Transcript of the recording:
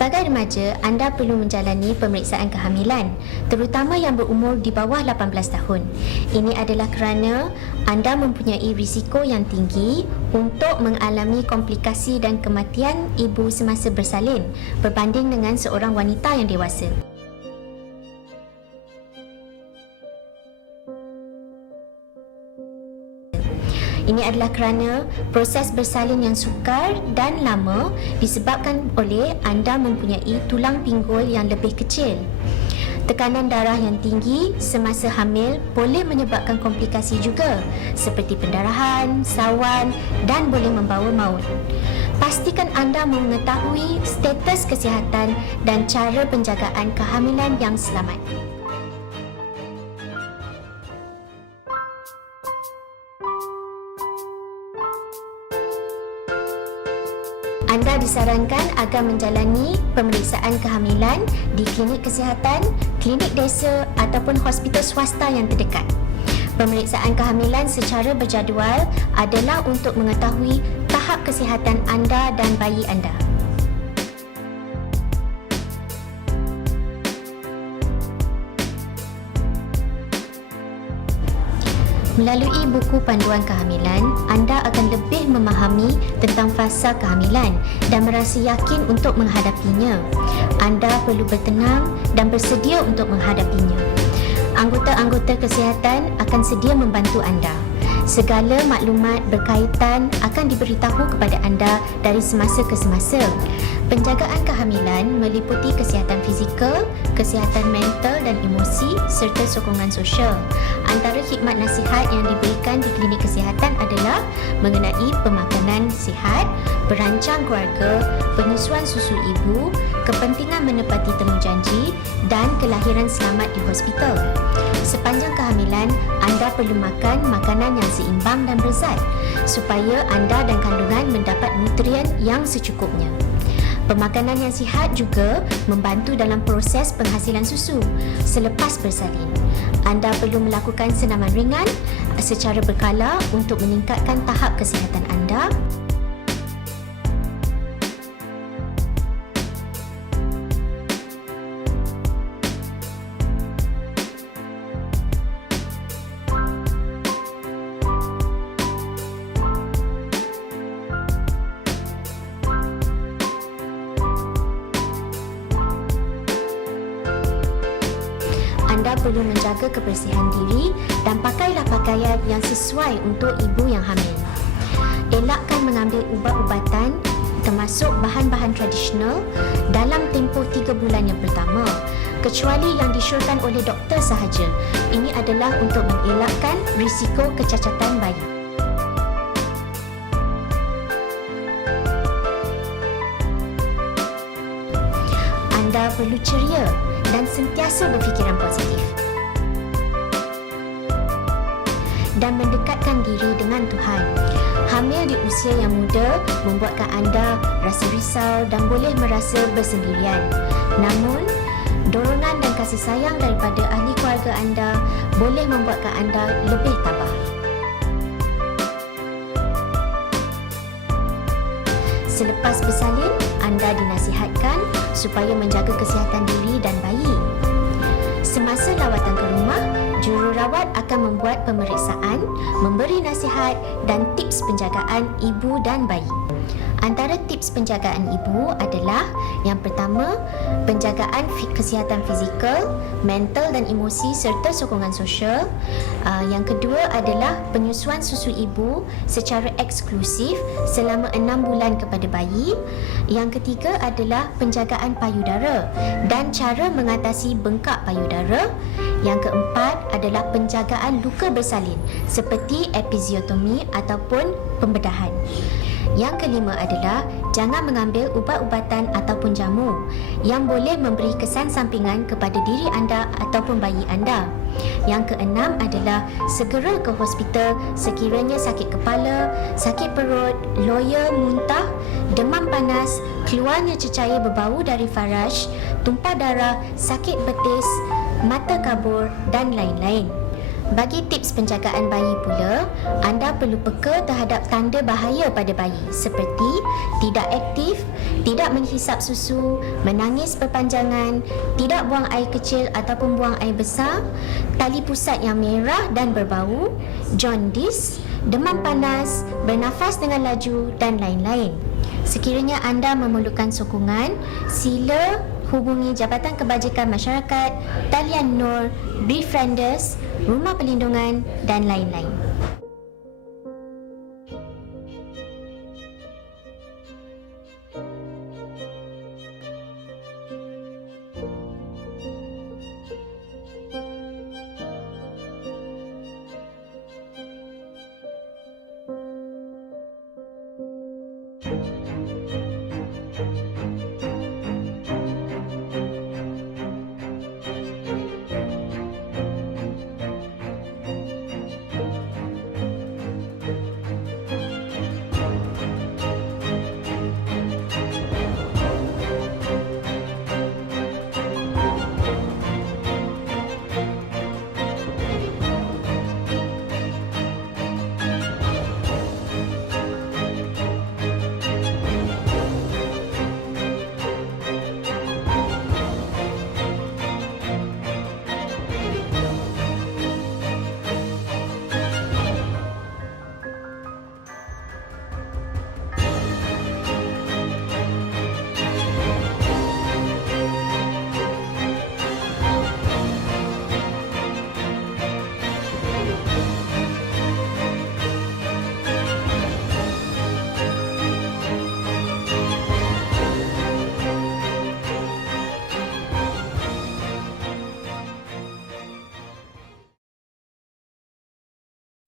Sebagai remaja, anda perlu menjalani pemeriksaan kehamilan, terutama yang berumur di bawah 18 tahun. Ini adalah kerana anda mempunyai risiko yang tinggi untuk mengalami komplikasi dan kematian ibu semasa bersalin berbanding dengan seorang wanita yang dewasa. Ini adalah kerana proses bersalin yang sukar dan lama disebabkan oleh anda mempunyai tulang pinggul yang lebih kecil. Tekanan darah yang tinggi semasa hamil boleh menyebabkan komplikasi juga seperti pendarahan, sawan dan boleh membawa maut. Pastikan anda mengetahui status kesihatan dan cara penjagaan kehamilan yang selamat. Anda disarankan agar menjalani pemeriksaan kehamilan di klinik kesihatan, klinik desa ataupun hospital swasta yang terdekat. Pemeriksaan kehamilan secara berjadual adalah untuk mengetahui tahap kesihatan anda dan bayi anda. Melalui buku panduan kehamilan, anda akan lebih memahami tentang fasa kehamilan dan merasa yakin untuk menghadapinya. Anda perlu bertenang dan bersedia untuk menghadapinya. Anggota-anggota kesihatan akan sedia membantu anda. Segala maklumat berkaitan akan diberitahu kepada anda dari semasa ke semasa. Penjagaan kehamilan meliputi kesihatan fizikal, kesihatan mental dan emosi serta sokongan sosial. Antara khidmat nasihat yang diberikan di klinik kesihatan adalah mengenai pemakanan sihat, berancang keluarga, penyusuan susu ibu, kepentingan menepati temujanji dan kelahiran selamat di hospital. Sepanjang kehamilan, anda perlu makan makanan yang seimbang dan berzat supaya anda dan kandungan mendapat nutrien yang secukupnya. Pemakanan yang sihat juga membantu dalam proses penghasilan susu selepas bersalin. Anda perlu melakukan senaman ringan secara berkala untuk meningkatkan tahap kesihatan perlu menjaga kebersihan diri dan pakailah pakaian yang sesuai untuk ibu yang hamil. Elakkan mengambil ubat-ubatan termasuk bahan-bahan tradisional dalam tempoh 3 bulan yang pertama kecuali yang disyorkan oleh doktor sahaja. Ini adalah untuk mengelakkan risiko kecacatan bayi. Anda perlu ceria dan sentiasa berfikiran positif. Dan mendekatkan diri dengan Tuhan. Hamil di usia yang muda membuatkan anda rasa risau dan boleh merasa bersendirian. Namun, dorongan dan kasih sayang daripada ahli keluarga anda boleh membuatkan anda lebih tabah. Selepas bersalin, anda dinasihatkan supaya menjaga kesihatan diri dan bayi. Semasa lawatan ke rumah, jururawat akan membuat pemeriksaan, memberi nasihat dan tips penjagaan ibu dan bayi. Antara tips penjagaan ibu adalah yang pertama, penjagaan kesihatan fizikal, mental dan emosi serta sokongan sosial. Uh, yang kedua adalah penyusuan susu ibu secara eksklusif selama enam bulan kepada bayi. Yang ketiga adalah penjagaan payudara dan cara mengatasi bengkak payudara. Yang keempat adalah penjagaan luka bersalin seperti epiziotomi ataupun pembedahan. Yang kelima adalah jangan mengambil ubat-ubatan ataupun jamu yang boleh memberi kesan sampingan kepada diri anda ataupun bayi anda. Yang keenam adalah segera ke hospital sekiranya sakit kepala, sakit perut, loya, muntah, demam panas, keluarnya cecair berbau dari faraj, tumpah darah, sakit betis, mata kabur dan lain-lain. Bagi tips penjagaan bayi pula, anda perlu peka terhadap tanda bahaya pada bayi seperti tidak aktif, tidak menghisap susu, menangis berpanjangan, tidak buang air kecil ataupun buang air besar, tali pusat yang merah dan berbau, jaundice, demam panas, bernafas dengan laju dan lain-lain. Sekiranya anda memerlukan sokongan, sila hubungi Jabatan Kebajikan Masyarakat, Talian Nur, Befrienders, Rumah Perlindungan dan lain-lain.